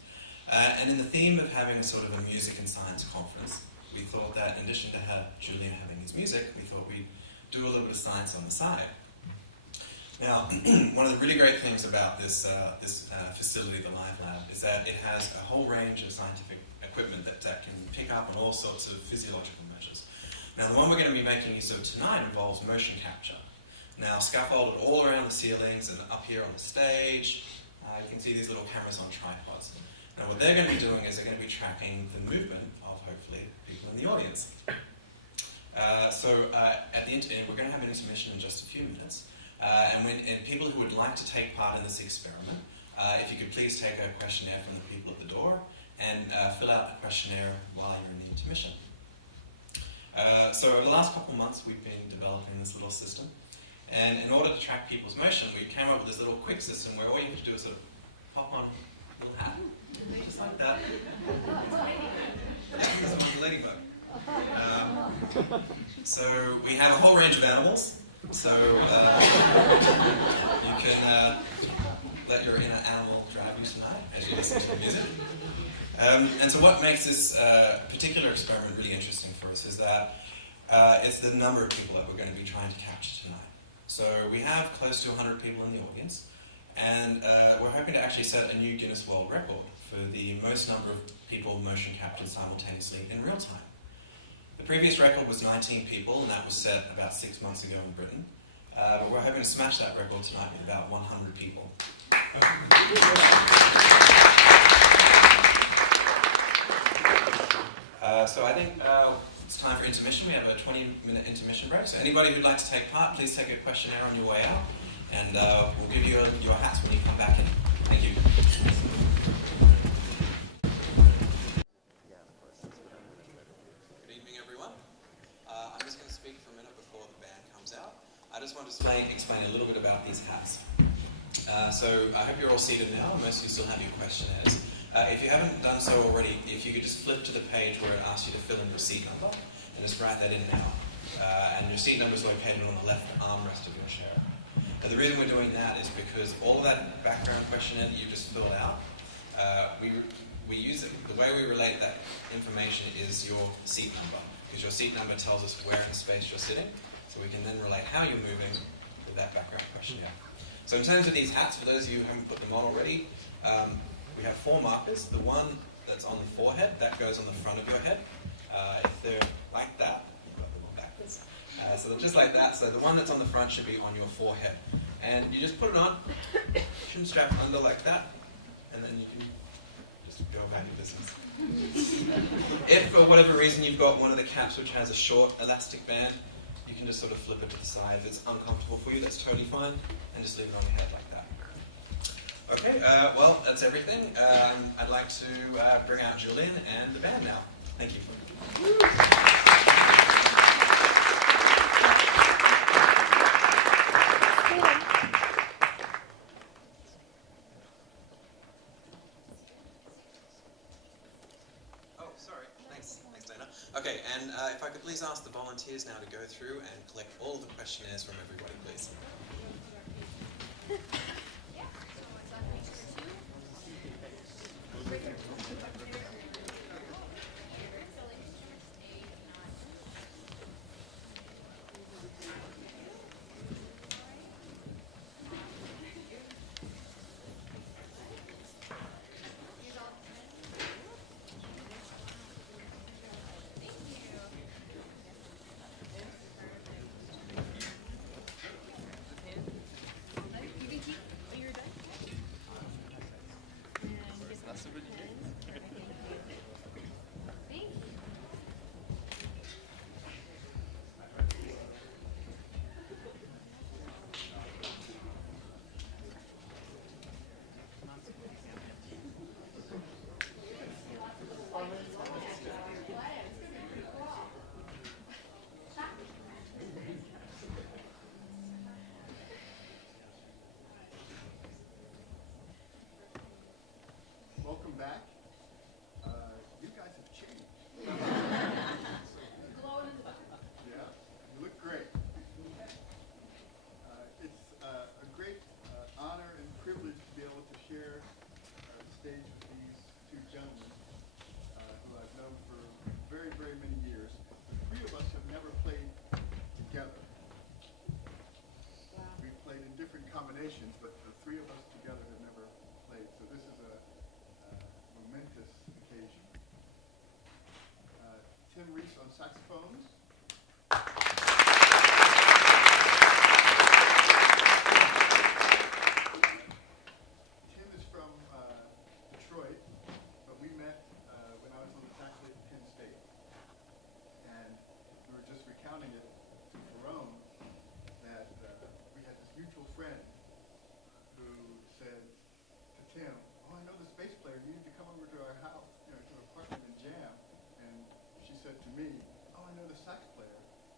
And in the theme of having a sort of a music and science conference, we thought that in addition to Julian having his music, we thought we'd do a little bit of science on the side. Now, one of the really great things about this facility, the Live Lab, is that it has a whole range of scientific equipment that can pick up on all sorts of physiological measures. Now, the one we're going to be making use of tonight involves motion capture. Now, scaffolded all around the ceilings and up here on the stage, you can see these little cameras on tripods. Now what they're going to be doing is they're going to be tracking the movement of, hopefully, people in the audience. At the end, we're going to have an intermission in just a few minutes. And people who would like to take part in this experiment, if you could please take a questionnaire from the people at the door and fill out the questionnaire while you're in the intermission. So over the last couple of months, we've been developing this little system. And in order to track people's motion, we came up with this little quick system where all you have to do is sort of pop on a little hat, just like that. Yeah, this one's a ladybug. So we have a whole range of animals. So you can let your inner animal drive you tonight as you listen to the music. And so what makes this particular experiment really interesting for us is that it's the number of people that we're going to be trying to capture tonight. So we have close to 100 people in the audience, and we're hoping to actually set a new Guinness World Record for the most number of people motion captured simultaneously in real time. The previous record was 19 people, and that was set about 6 months ago in Britain. But we're hoping to smash that record tonight with about 100 people. So I think it's time for intermission. We have a 20-minute intermission break. So anybody who'd like to take part, please take a questionnaire on your way out, and we'll give you your hats when you come back in. Thank you. Good evening, everyone. I'm just going to speak for a minute before the band comes out. I just want to explain a little bit about these hats. So I hope you're all seated now. Most of you still have your questionnaires. If you haven't done so already, if you could just flip to the page where it asks you to fill in your seat number, and just write that in now. And your seat number is located on the left armrest of your chair. Now the reason we're doing that is because all of that background questionnaire that you just filled out, we use it. The way we relate that information is your seat number, because your seat number tells us where in the space you're sitting, so we can then relate how you're moving with that background questionnaire. So in terms of these hats, for those of you who haven't put them on already, we have 4 markers. The one that's on the forehead, that goes on the front of your head. If they're like that, you've got them all backwards. So they're just like that. So the one that's on the front should be on your forehead. And you just put it on, chin strap under like that, and then you can just go about your business. If for whatever reason you've got one of the caps which has a short elastic band, you can just sort of flip it to the side. If it's uncomfortable for you, that's totally fine, and just leave it on your head like that. Okay, well, that's everything. I'd like to bring out Julian and the band now. Thank you. Oh, sorry. Thanks, Dana. Okay, and if I could please ask the volunteers now to go through and collect all of the questionnaires from everybody, please. Welcome back. You guys have changed. Yeah, you look great. It's a great honor and privilege to be able to share the stage with these 2 gentlemen who I've known for very, very many years. The 3 of us have never played together. We've played in different combinations, but the 3 of us together have never played. So this is a momentous occasion. Tim Reese on saxophones. Tim is from Detroit.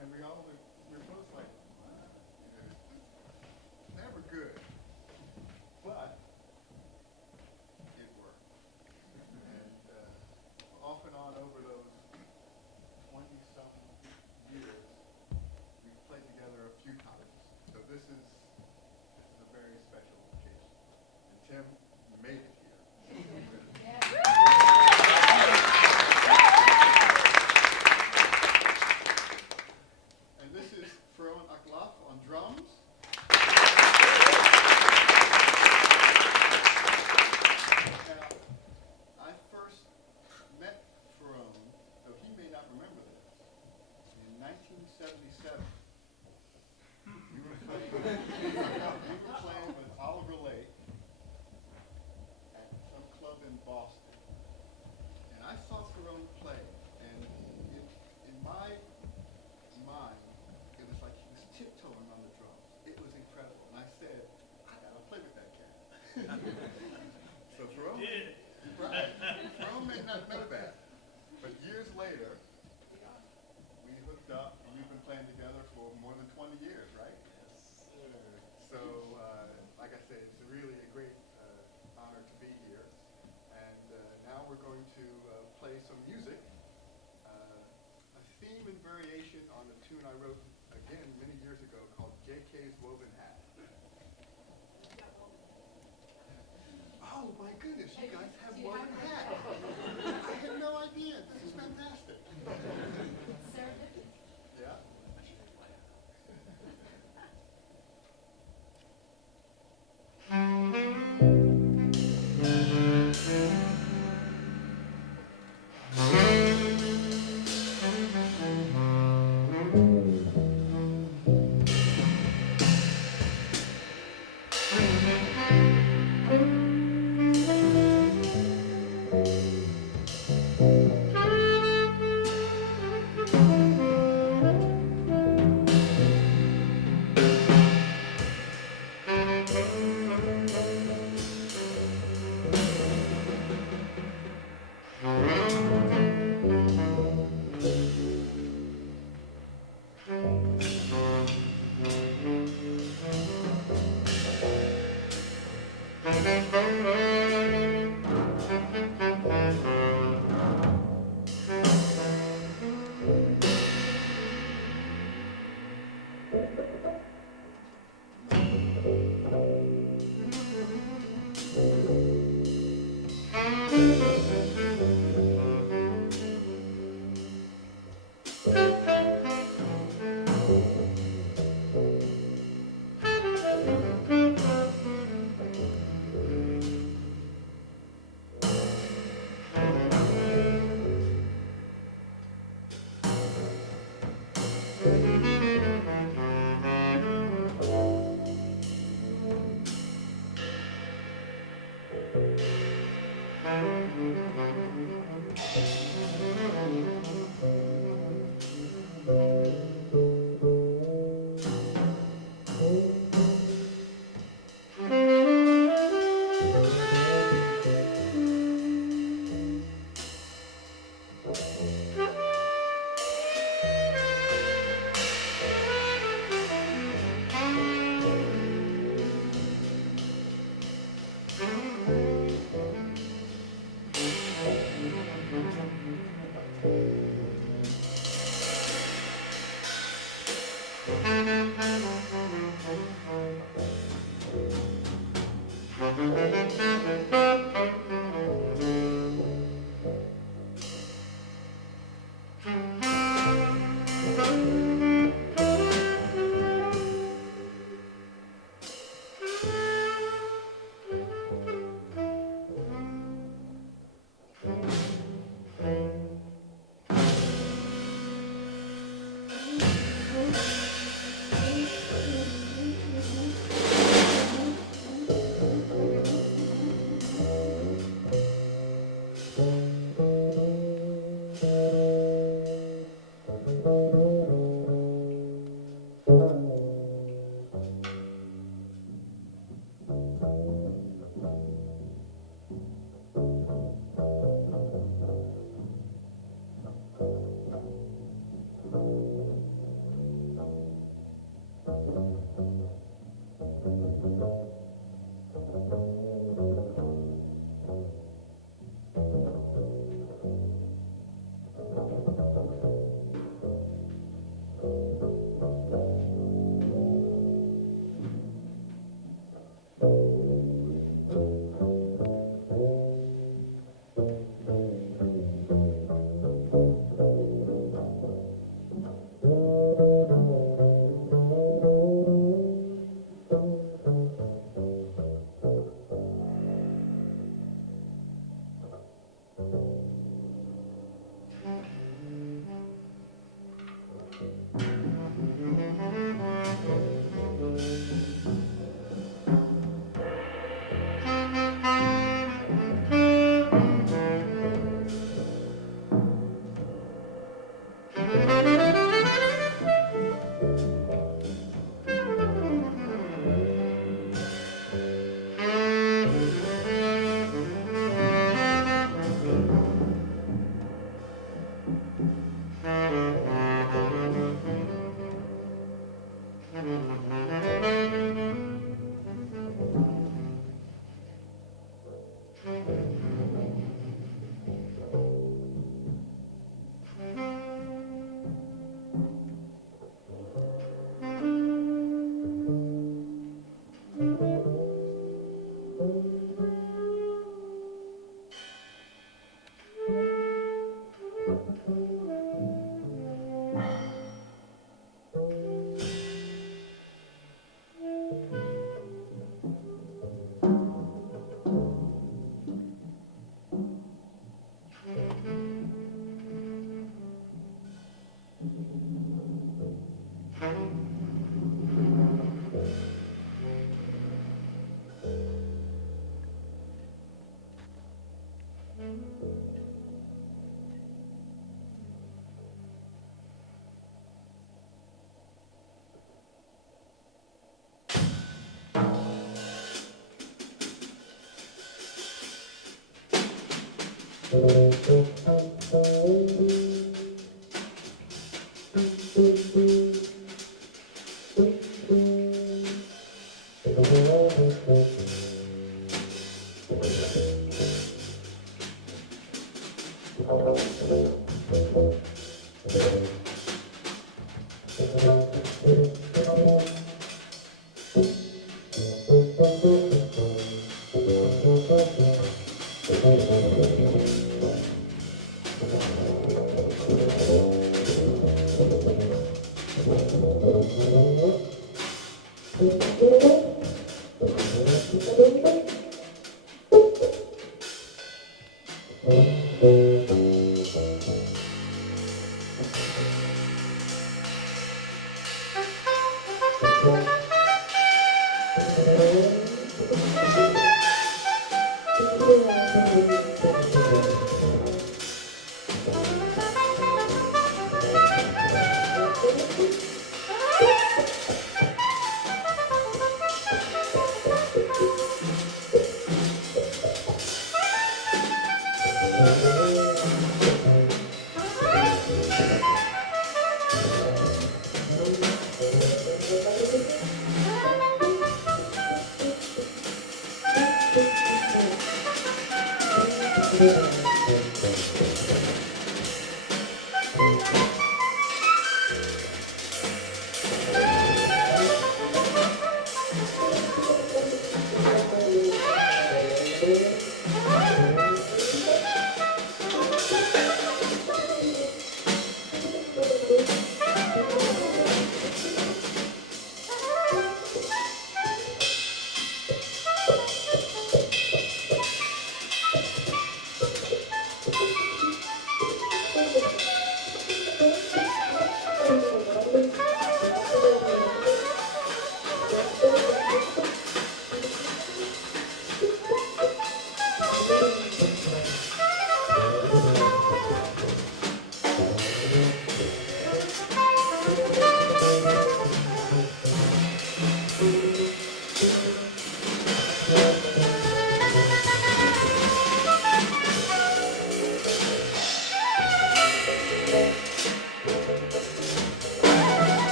And we were both like, it's never good. But it worked. And off and on over those 20-some years, we've played together a few times. So this is a very special occasion. And Tim, you made it here. And this is Feron Aklaf on drums. Now, I first met Feron, though he may not remember this, in 1977. We were playing with Oliver Lake at some club in Boston. And I saw Feron play, and in my mind, it was like he was tiptoeing on the drums. It was incredible. And I said, I gotta play with that cat. So Feron, right, Feron may not know that, but years later, we hooked up, and we've been playing together for more than 20 years, right? Yes, sir. So, like I said, it's really a great honor to be here. And now we're going to play some music, a theme and variation on a tune I wrote, again, many years ago called J.K.'s Woven Hat. Oh my goodness, you guys have woven hats. I had no idea. This is fantastic. Yeah?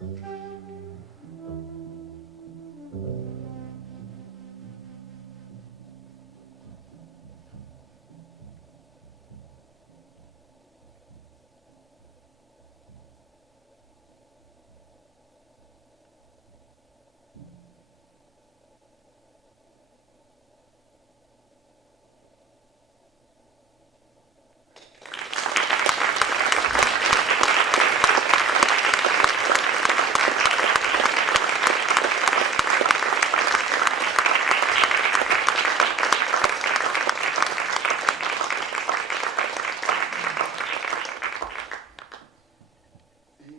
Theme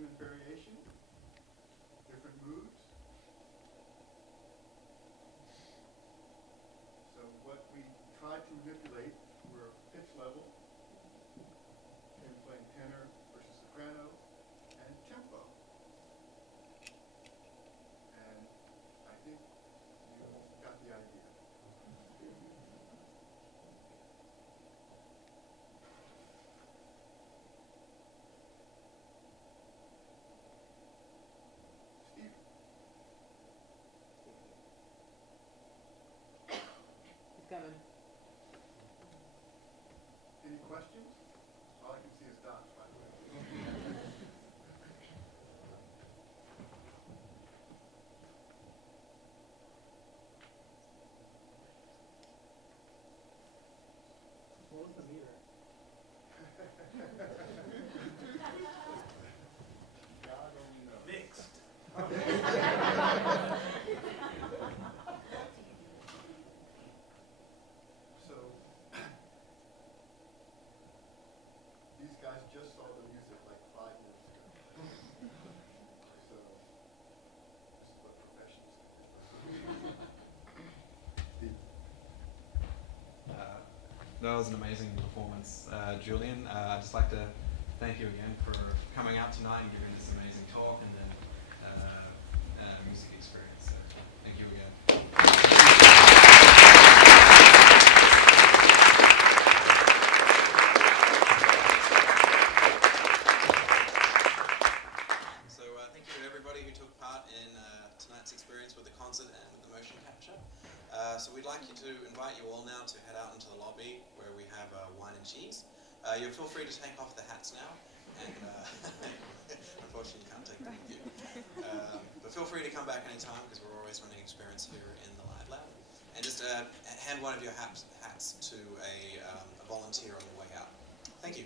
and variation, different moods. So what we tried to manipulate were pitch level, him playing tenor versus soprano, and tempo. And I think you got the idea. Steve, He's coming. any questions? All I can see is dots, by the way. What was the meter? God only knows. Mixed. So these guys just saw the music like 5 years ago. So this is what professionals do. That was an amazing performance, Julian. I'd just like to thank you again for coming out tonight and giving this amazing talk and then music experience. So thank you again. So thank you to everybody who took part in tonight's experience with the concert and with the motion capture. So we'd like you to invite you all now to head out into the lobby where we have wine and cheese. You'll feel free to take off the hats now, and unfortunately you can't take them with you. But feel free to come back anytime because we're always running experience here in the Live Lab. And just hand one of your hats to a volunteer on the way out. Thank you.